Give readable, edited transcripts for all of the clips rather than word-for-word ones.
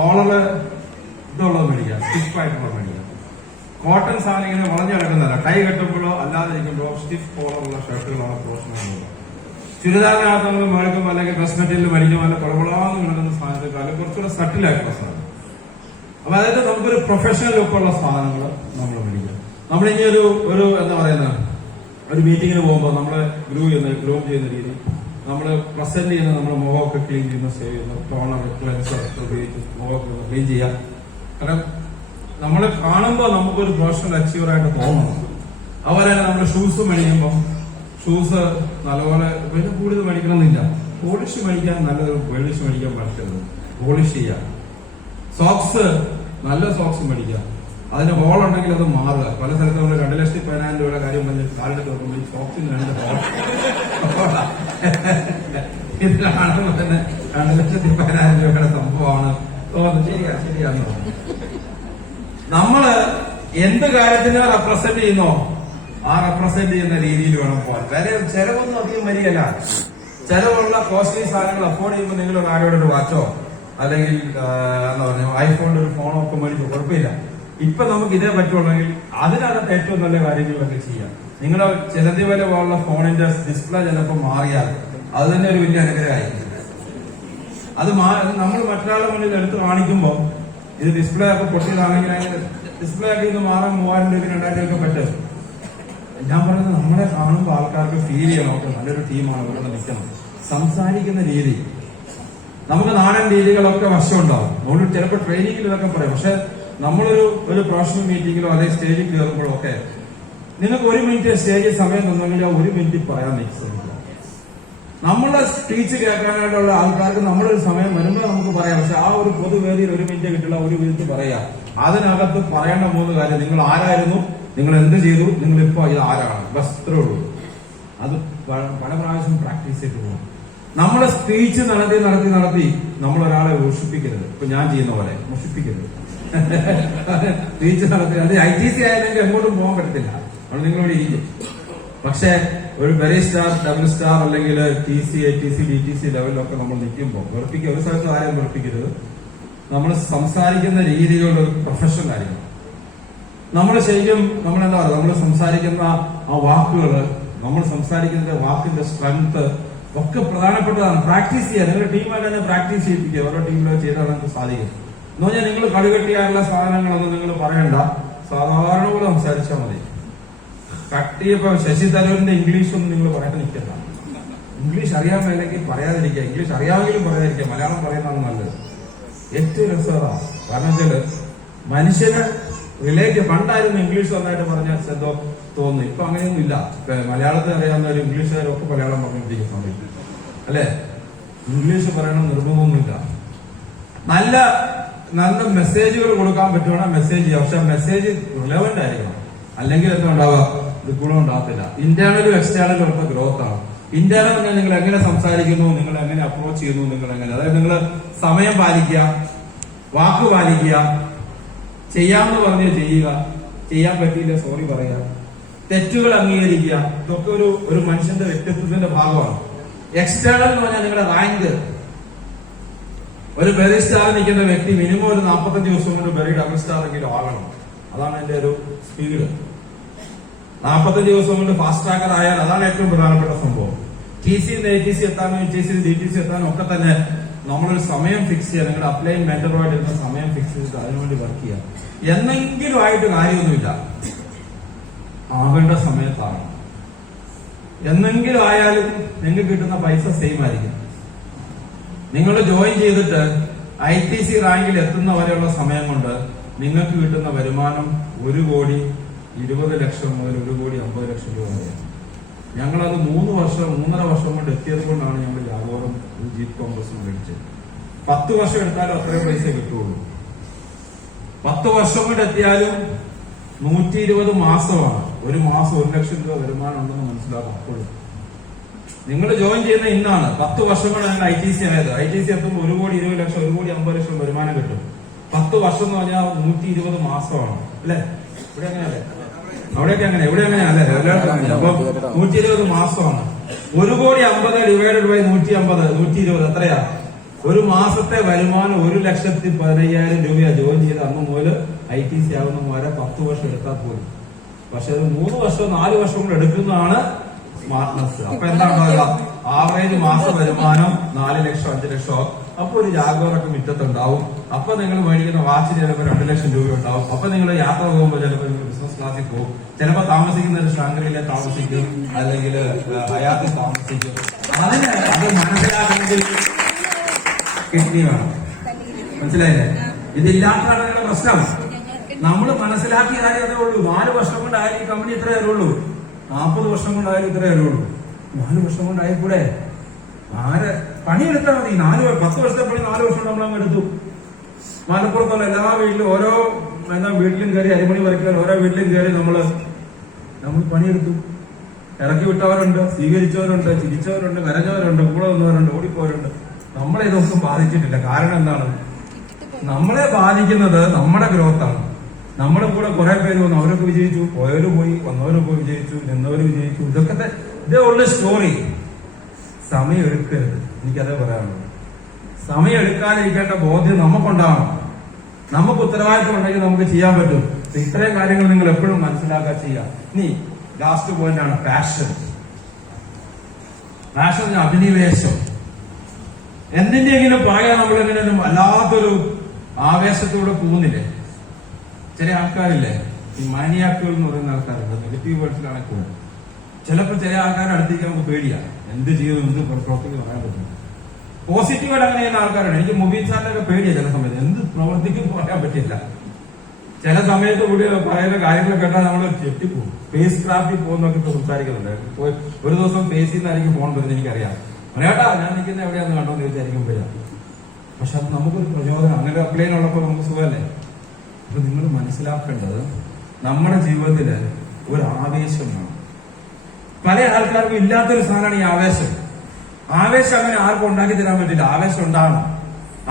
Collar ഇതുള്ളത് മേടിക്കാം, സ്റ്റിഫായിട്ടുള്ള മേടിക്കാം. കോട്ടൺ സാധനം ഇങ്ങനെ വളഞ്ഞു കിടക്കുന്നതല്ല, കൈ കെട്ടുമ്പോഴോ അല്ലാതെ ഇരിക്കുമ്പോഴോ സ്റ്റിഫ് കോളറുള്ള ഷർട്ടുകളാണ് പ്രൊഫഷണൽ. ചുരിദാറിനകത്ത് നമ്മൾ മേടിക്കുമ്പോൾ അല്ലെങ്കിൽ ഡ്രസ് മെറ്റീരിയൽ മേടിക്കുമ്പോൾ അല്ല കുളകുളാന്ന് കിടക്കുന്ന സാധനത്തെക്കാളും കുറച്ചുകൂടെ സട്ടിലായിട്ടുള്ള സാധനം. അപ്പൊ അതായത് നമുക്കൊരു പ്രൊഫഷണൽ ലുക്കുള്ള സാധനങ്ങൾ നമ്മൾ മേടിക്കാം. നമ്മളിനി ഒരു എന്താ പറയുന്നത്, ഒരു മീറ്റിങ്ങിന് പോകുമ്പോൾ നമ്മള് ഗ്രൂം ചെയ്യുന്ന രീതി, നമ്മൾ പ്രസന്റ് ചെയ്യുന്ന നമ്മുടെ മുഖമൊക്കെ ക്ലീൻ ചെയ്യുന്ന, സേവ് ചെയ്യുന്ന, ടോണർ ക്ലെൻസർ ഉപയോഗിച്ച് മുഖമൊക്കെ ക്ലീൻ ചെയ്യാം. കാരണം നമ്മൾ കാണുമ്പോൾ നമുക്കൊരു പ്രൊഫഷണൽ അച്ചീവറായിട്ട് തോന്നണം. അതുപോലെ തന്നെ നമ്മൾ ഷൂസ് മേടിക്കുമ്പോൾ ഷൂസ് നല്ലപോലെ വില കൂടുതൽ മേടിക്കണമെന്നില്ല, പോളിഷ് മേടിക്കാൻ നല്ലൊരു പോളിഷ് മേടിക്കാൻ പറ്റുന്നത്, പോളിഷ് ചെയ്യാം. സോക്സ് നല്ല സോക്സ് മേടിക്കാം, അതിന് ഹോൾ ഉണ്ടെങ്കിൽ അത് മാറുക. പല സ്ഥലത്ത് നമ്മൾ 2,14,000 രൂപയുടെ കാര്യം പറഞ്ഞിട്ട് കാലിന്റെ നോക്കുമ്പോൾ ഈ സോക്സിന് 2 ഹോൾ ഇതിലാണെന്ന് തന്നെ 2,14,000 രൂപയുടെ സംഭവമാണ് തോന്നുന്നത്. ശരിയാന്ന് തോന്നുന്നു. നമ്മള് എന്ത് കാര്യത്തിനെ റെപ്രസെന്റ് ചെയ്യുന്നോ ആ റെപ്രസെന്റ് ചെയ്യുന്ന രീതിയിൽ വേണം പോകാൻ. കാര്യം ചെലവൊന്നും അധികം വരികയല്ല. ചെലവുള്ള കോസ്റ്റ്ലി സാധനങ്ങൾ അഫോർഡ് ചെയ്യുമ്പോൾ നിങ്ങൾ ആരോടെ ഒരു വാച്ചോ അല്ലെങ്കിൽ എന്താ പറയുക ഐഫോണിന്റെ ഒരു ഫോണോ ഒക്കെ മേടിച്ചു കുഴപ്പമില്ല. ഇപ്പൊ നമുക്ക് ഇതേ പറ്റുള്ളെങ്കിൽ അതിനകത്ത് ഏറ്റവും നല്ല കാര്യങ്ങളൊക്കെ ചെയ്യാം. നിങ്ങളുടെ ചിലന്തി വില പോലുള്ള ഫോണിന്റെ ഡിസ്പ്ലേ ചിലപ്പോൾ മാറിയാൽ അത് തന്നെ ഒരു വലിയ അനുഗ്രഹമായിരിക്കും. അത് നമ്മൾ മറ്റൊരാളുടെ മുന്നിൽ എടുത്ത് കാണിക്കുമ്പോൾ ഇത് ഡിസ്പ്ലേ ഒക്കെ പൊട്ടിയതാണെങ്കിൽ ഡിസ്പ്ലേ ഒക്കെ ഇത് മാറാൻ 3,000 രൂപ 2,000 രൂപ പറ്റും. ഞാൻ പറയുന്നത് നമ്മളെ കാണുമ്പോൾ ആൾക്കാർക്ക് ഫീൽ ചെയ്യണം, ഒക്കെ നല്ലൊരു ടീമാണ് ഇവിടെ നിൽക്കുന്നത്. സംസാരിക്കുന്ന രീതി, നമുക്ക് നാടൻ രീതികളൊക്കെ വശമുണ്ടാവും. നമ്മൾ ചിലപ്പോൾ ട്രെയിനിങ്ങിൽ ഇതൊക്കെ പറയും. പക്ഷെ നമ്മളൊരു പ്രൊഫഷണൽ മീറ്റിങ്ങിലോ അല്ലെങ്കിൽ സ്റ്റേജിൽ കയറുമ്പോഴോ ഒക്കെ നിങ്ങൾക്ക് 1 മിനിറ്റ് സ്റ്റേജിൽ സമയം തന്നെങ്കിൽ ആ 1 മിനിറ്റ് പറയാൻ നിൽക്കുന്നത്. നമ്മളെ സ്പീച്ച് കേൾക്കാനായിട്ടുള്ള ആൾക്കാർക്ക് നമ്മളൊരു സമയം വരുമ്പോൾ നമുക്ക് പറയാം. പക്ഷെ ആ ഒരു പൊതുവേദിയിൽ 1 മിനിറ്റ് കിട്ടില്ല, 1 മിനിറ്റ് പറയാം. അതിനകത്ത് പറയേണ്ട 3 കാര്യം: നിങ്ങൾ ആരായിരുന്നു, നിങ്ങൾ എന്ത് ചെയ്തു, നിങ്ങൾ ഇപ്പൊ ഇത് ആരാണ്, ബസ് ഇത്രേ ഉള്ളൂ. അത് പല പ്രാവശ്യം പ്രാക്ടീസ് ചെയ്ത് പോകും. നമ്മളെ സ്പീച്ച് നടത്തി നമ്മളൊരാളെ മോഷിപ്പിക്കരുത്. ഇപ്പൊ ഞാൻ ചെയ്യുന്ന പോലെ മോഷിപ്പിക്കരുത്. സ്പീച്ച് നടത്തി അത് ITC ആയാലെങ്കിൽ എങ്ങോട്ടും പോകാൻ പറ്റത്തില്ല, അത് നിങ്ങളോട് ഇരിക്കും. പക്ഷെ ഒരു വെരി സ്റ്റാർ, ഡബിൾ സ്റ്റാർ അല്ലെങ്കിൽ TC, ATC, DTC ലെവലിലൊക്കെ നമ്മൾ നിൽക്കുമ്പോൾ വെറുപ്പിക്കുക. ഒരു സ്ഥലത്ത് ആരെയും വെറുപ്പിക്കരുത്. നമ്മൾ സംസാരിക്കുന്ന രീതികളുടെ ഒരു പ്രൊഫഷൻ ആയിരിക്കണം. നമ്മൾ ശരിക്കും നമ്മളെന്താ പറയുക, നമ്മൾ സംസാരിക്കുന്ന ആ വാക്കുകള്, നമ്മൾ സംസാരിക്കുന്ന വാക്കിന്റെ സ്ട്രെങ്ത് ഒക്കെ പ്രധാനപ്പെട്ടതാണ്. പ്രാക്ടീസ് ചെയ്യുക. നിങ്ങളുടെ ടീമായിട്ട് തന്നെ പ്രാക്ടീസ് ചെയ്യിപ്പിക്കുക. ഓരോ ടീമിലോ ചെയ്താൽ നമുക്ക് സാധിക്കും. എന്ന് പറഞ്ഞാൽ നിങ്ങൾ കടുകട്ടിയായുള്ള സാധനങ്ങളൊന്നും നിങ്ങൾ പറയണ്ട, സാധാരണ പോലെ സംസാരിച്ചാൽ മതി. കട്ടിയപ്പോ ശശി തരൂരിന്റെ ഇംഗ്ലീഷ് ഒന്നും നിങ്ങൾ പറയാൻ നിൽക്കണ്ട. ഇംഗ്ലീഷ് അറിയാൻ മേലെങ്കിൽ പറയാതിരിക്കുക, ഇംഗ്ലീഷ് അറിയാമെങ്കിലും പറയാതിരിക്കുക, മലയാളം പറയുന്നതാണ് നല്ലത്. ഏറ്റവും രസമാണ്. കാരണം വെച്ചാല് മനുഷ്യന് റിലേറ്റ്, പണ്ടായിരുന്നു ഇംഗ്ലീഷ് നന്നായിട്ട് പറഞ്ഞാൽ എന്തോ തോന്നുന്നു. ഇപ്പൊ അങ്ങനെയൊന്നും ഇല്ല. മലയാളത്തിൽ അറിയാവുന്നവർ ഇംഗ്ലീഷുകാരൊക്കെ മലയാളം പറഞ്ഞുകൊണ്ടിരിക്കുന്നുണ്ട്, അല്ലെ? ഇംഗ്ലീഷ് പറയണം നിർബന്ധമൊന്നുമില്ല. നല്ല നല്ല മെസ്സേജുകൾ കൊടുക്കാൻ പറ്റുവാണെങ്കിൽ മെസ്സേജ് ചെയ്യാം. പക്ഷെ മെസ്സേജ് റിലവന്റ് ആയിരിക്കണം. അല്ലെങ്കിൽ എന്താ ഉണ്ടാവുക, ഇത് ഗുണം ഉണ്ടാകത്തില്ല. ഇന്റേണലും എക്സ്റ്റേണലും ഒക്കെ ഗ്രോത്ത് ആണ്. ഇന്റേണൽ പറഞ്ഞാൽ നിങ്ങൾ എങ്ങനെ സംസാരിക്കുന്നു, നിങ്ങൾ എങ്ങനെ അപ്രോച്ച് ചെയ്യുന്നു, നിങ്ങൾ എങ്ങനെ, അതായത് നിങ്ങൾ സമയം പാലിക്കുക, വാക്ക് പാലിക്കുക, ചെയ്യാമെന്ന് പറഞ്ഞ് ചെയ്യുക, ചെയ്യാൻ പറ്റിയില്ല സോറി പറയുക, തെറ്റുകൾ അംഗീകരിക്കുക. ഇതൊക്കെ ഒരു മനുഷ്യന്റെ വ്യക്തിത്വത്തിന്റെ ഭാഗമാണ്. എക്സ്റ്റേണൽ എന്ന് പറഞ്ഞാൽ നിങ്ങളുടെ റാങ്ക്. ഒരു ബെറി സ്റ്റാർ നിൽക്കുന്ന വ്യക്തി മിനിമം ഒരു 45 ദിവസം കൊണ്ട് ബെറി ഡബിൾ സ്റ്റാർ എങ്കിലും ആകണം. അതാണ് എന്റെ ഒരു സ്പീഡ്. 45 ദിവസം കൊണ്ട് ഫാസ്റ്റ് ട്രാക്കർ ആയാൽ അതാണ് ഏറ്റവും പ്രധാനപ്പെട്ട സംഭവം. TC ATC എത്താനും HTC DTC എത്താനും ഒക്കെ തന്നെ നമ്മളൊരു സമയം ഫിക്സ് ചെയ്യുക. നിങ്ങളുടെ അപ്ലൈൻ മെന്ററുമായിട്ട് ഇരുന്ന സമയം ഫിക്സ് ചെയ്തിട്ട് അതിനുവേണ്ടി വർക്ക് ചെയ്യുക. എന്നെങ്കിലും ആയിട്ട് കാര്യമൊന്നുമില്ല, ആകേണ്ട സമയത്താണ്. എന്നെങ്കിലും ആയാലും നിങ്ങൾക്ക് കിട്ടുന്ന പൈസ സെയിം ആയിരിക്കും. നിങ്ങൾ ജോയിൻ ചെയ്തിട്ട് ITC റാങ്കിൽ എത്തുന്ന വരെയുള്ള സമയം കൊണ്ട് നിങ്ങൾക്ക് കിട്ടുന്ന വരുമാനം 1,20,00,000 മുതൽ 1,50,00,000 രൂപ വരെ. ഞങ്ങളത് 3.5 വർഷം കൊണ്ട് എത്തിയത് കൊണ്ടാണ് ഞങ്ങൾ ജാഗോറും ജീപ്പ് കോൺഗ്രസും മേടിച്ചത്. 10 വർഷം എടുത്താലും അത്രയും പൈസ കിട്ടുള്ളൂ. 10 വർഷം കൊണ്ട് എത്തിയാലും 120 മാസമാണ്. ഒരു മാസം 1,00,000 രൂപ വരുമാനം ഉണ്ടെന്ന് മനസ്സിലാക്കും. അപ്പോഴും നിങ്ങൾ ജോയിൻ ചെയ്യുന്ന ഇന്നാണ്. 10 വർഷം കൊണ്ട് ഞങ്ങൾ ITC ആയത്. ITC എത്തുമ്പോൾ 1,20,00,000 1,50,00,000 വരുമാനം കിട്ടും. 10 വർഷം എന്ന് പറഞ്ഞാൽ 120 മാസമാണ്, അല്ലെ? ഇവിടെ അങ്ങനെയല്ലേ? അവിടെയൊക്കെ അങ്ങനെ, ഇവിടെ അങ്ങനെയല്ലേ? അപ്പൊ 120 മാസമാണ്. 1,50,00,000 ഡിവൈഡഡ് ബൈ 150, 120 എത്രയാ? ഒരു മാസത്തെ വരുമാനം 1,15,000 രൂപയാണ് ജോയിൻ ചെയ്ത് അന്ന് മുതൽ ITC ആവുന്നവരെ 10 വർഷം എടുത്താൽ പോലും. പക്ഷെ അത് 3 വർഷം 4 വർഷം കൊണ്ട് എടുക്കുന്നതാണ് സ്മാർട്ട്നെസ്. അപ്പൊ എന്താണുണ്ടാവുക? ആവറേജ് മാസ വരുമാനം 4 ലക്ഷം 5 ലക്ഷം. അപ്പൊ ഒരു ജാഗോറൊക്കെ മുറ്റത്തുണ്ടാവും. അപ്പൊ നിങ്ങൾ മേടിക്കുന്ന വാച്ചിന് ചിലപ്പോൾ 2 ലക്ഷം രൂപ ഉണ്ടാവും. അപ്പൊ നിങ്ങൾ യാത്ര പോകുമ്പോൾ ചിലപ്പോൾ ബിസിനസ് ക്ലാസ്സിൽ പോകും. ചിലപ്പോൾ താമസിക്കുന്ന ഒരു ഷാങ്ക്രിയിലെ താമസിക്കും, അല്ലെങ്കിൽ ഹയാത്തിൽ താമസിക്കും. അതിന് അത് മനസ്സിലാക്കണമെങ്കിൽ കിഡ്നി വേണം. മനസ്സിലായില്ലേ? ഇതില്ലാത്തതാണ് നിങ്ങളുടെ പ്രശ്നം. നമ്മൾ മനസ്സിലാക്കിയ കാര്യം അതേ ഉള്ളൂ. 4 വർഷം കൊണ്ടായാലും ഈ കമ്പനി ഇത്രയേ ഉള്ളൂ. 40 വർഷം കൊണ്ടായാലും ഇത്രയേ ഉള്ളൂ. 4 വർഷം കൊണ്ടായിക്കൂടെ? പണിയെടുത്താൽ മതി. 10 വർഷത്തെ പണി 4 വർഷം നമ്മളങ്ങ് എടുത്തു. മലപ്പുറത്തുള്ള എല്ലാ വീട്ടിലും ഓരോ വീട്ടിലും കയറി അരിമണി പറിക്കാൻ ഓരോ വീട്ടിലും കയറി നമ്മൾ പണിയെടുത്തു. ഇറക്കി വിട്ടവരുണ്ട്, സ്വീകരിച്ചവരുണ്ട്, ചിരിച്ചവരുണ്ട്, കരഞ്ഞവരുണ്ട്, കൂടെ വന്നവരുണ്ട്, ഓടിപ്പോരുണ്ട്. നമ്മളെ ഇതൊന്നും ബാധിച്ചിട്ടില്ല. കാരണം എന്താണ്? നമ്മളെ ബാധിക്കുന്നത് നമ്മുടെ ഗ്രോത്താണ്. നമ്മുടെ കൂടെ കുറെ പേര് വന്നു, അവരൊക്കെ വിജയിച്ചു, പോയവര് പോയി, വന്നവര് പോയി വിജയിച്ചു, നിന്നവര് വിജയിച്ചു. ഇതേ ഉള്ള സ്റ്റോറി. സമയം എടുക്കരുത്, എനിക്കതേ പറയാനുള്ളൂ. സമയം എടുക്കാതിരിക്കേണ്ട ബോധ്യം നമുക്കുണ്ടാവണം. നമുക്ക് ഉത്തരവാദിത്വം ഉണ്ടെങ്കിൽ നമുക്ക് ചെയ്യാൻ പറ്റും. ഇത്രയും കാര്യങ്ങൾ നിങ്ങൾ എപ്പോഴും മനസ്സിലാക്കാൻ ചെയ്യാം. ഇനി ലാസ്റ്റ് പോയിന്റ് ആണ് പാഷൻ. പാഷൻ, അഭിനിവേശം. എന്തിന്റെയെങ്കിലും പറയാൻ നമ്മളിങ്ങനെ വല്ലാത്തൊരു ആവേശത്തോടെ പോകുന്നില്ലേ? ചില ആൾക്കാരില്ലേ, ഈ മാനിയാക്കുകൾ എന്ന് പറയുന്ന ആൾക്കാരുണ്ട്, നെഗറ്റീവ് വേർഡ്സിലാണ് കൂടുതൽ. ചിലപ്പോൾ ചില ആൾക്കാരുടെ അടുത്തേക്ക് നമുക്ക് പേടിയാണ്. എന്ത് ചെയ്യും, എന്ത് പ്രവർത്തിക്കും പറയാൻ പറ്റും. പോസിറ്റീവായിട്ട് അങ്ങനെ ചെയ്യുന്ന ആൾക്കാരാണ്. എനിക്ക് മുബീൻ സാറിന്റെ ഒക്കെ പേടിയാണ് ചില സമയത്ത്. എന്ത് പ്രവർത്തിക്കും പറയാൻ പറ്റില്ല. ചില സമയത്ത് കൂടി പറയുന്ന കാര്യങ്ങൾ കേട്ടാൽ നമ്മൾ ചെട്ടിപ്പോകും. സ്പേസ് ക്രാഫ്റ്റിൽ പോകുന്നൊക്കെ സംസാരിക്കുന്നുണ്ട്. ഒരു ദിവസം സ്പേസിൽ നിന്നായിരിക്കും ഫോൺ വരുന്നത്, എനിക്കറിയാം. പറയാട്ടാ ഞാൻ നിൽക്കുന്ന എവിടെയാന്ന് കണ്ടോന്ന് ചോദിച്ചായിരിക്കും വരിക. പക്ഷെ അത് നമുക്കൊരു പ്രചോദനം. അങ്ങനെ പ്ലെയിൻ ഉള്ളപ്പോൾ നമുക്ക് സുഖമല്ലേ? അപ്പൊ നിങ്ങൾ മനസ്സിലാക്കേണ്ടത് നമ്മുടെ ജീവിതത്തില് ഒരു ആവേശമാണ്. പല ആൾക്കാർക്കും ഇല്ലാത്തൊരു സാധനമാണ് ഈ ആവേശം. ആവേശം അങ്ങനെ ആർക്കും ഉണ്ടാക്കി തരാൻ പറ്റില്ല. ആവേശം ഉണ്ടാകണം.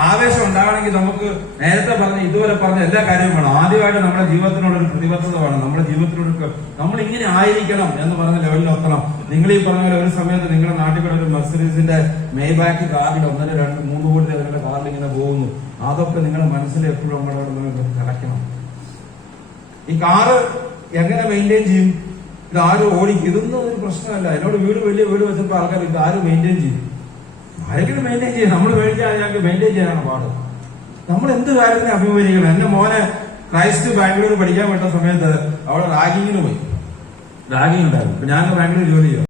ആവേശം ഉണ്ടാകണമെങ്കിൽ നമുക്ക് നേരത്തെ പറഞ്ഞ ഇതുവരെ പറഞ്ഞ എല്ലാ കാര്യവും വേണം. ആദ്യമായിട്ട് നമ്മുടെ ജീവിതത്തിനോടൊരു പ്രതിബദ്ധത വേണം. നമ്മുടെ ജീവിതത്തിനോട് നമ്മൾ ഇങ്ങനെ ആയിരിക്കണം എന്ന് പറഞ്ഞ ലെവലിൽ എത്തണം. നിങ്ങൾ ഈ പറഞ്ഞ പോലെ ഒരു സമയത്ത് നിങ്ങളുടെ നാട്ടിൽ കൂടെ ഒരു മെർസിഡീസിന്റെ മേബാക്ക് കാറിൽ 1, 2, 3 കോടി രൂപയുടെ കാറിൽ ഇങ്ങനെ പോകുന്നു. അതൊക്കെ നിങ്ങളുടെ മനസ്സിൽ എപ്പോഴും നമ്മളോട് കിടക്കണം. ഈ കാറ് എങ്ങനെ മെയിൻറ്റെയിൻ ചെയ്യും? ഇത് ആരും ഓടിക്കും? ഇതൊന്നും ഒരു പ്രശ്നമല്ല. എന്നോട് വലിയ വീട് വെച്ചപ്പോൾ ആൾക്കാർ ഇത് ആരും മെയിൻറ്റെയിൻ ചെയ്യും? ആരെങ്കിലും മെയിൻറ്റെയിൻ ചെയ്യും. നമ്മൾ മേടിച്ചാൽ ഞങ്ങൾക്ക് മെയിൻറ്റെയിൻ ചെയ്യാനാണ് പാട്. നമ്മൾ എന്ത് കാര്യത്തിനെ അഭിമുഖീകരിക്കണം? എന്റെ മോനെ ക്രൈസ്റ്റ് ബാംഗ്ലൂർ പഠിക്കാൻ വിട്ട സമയത്ത് അവിടെ റാഗിങ്ങിന് പോയി. റാഗിങ് ഉണ്ടായിരുന്നു. ഞാൻ ബാംഗ്ലൂർ ജോലി ചെയ്യും.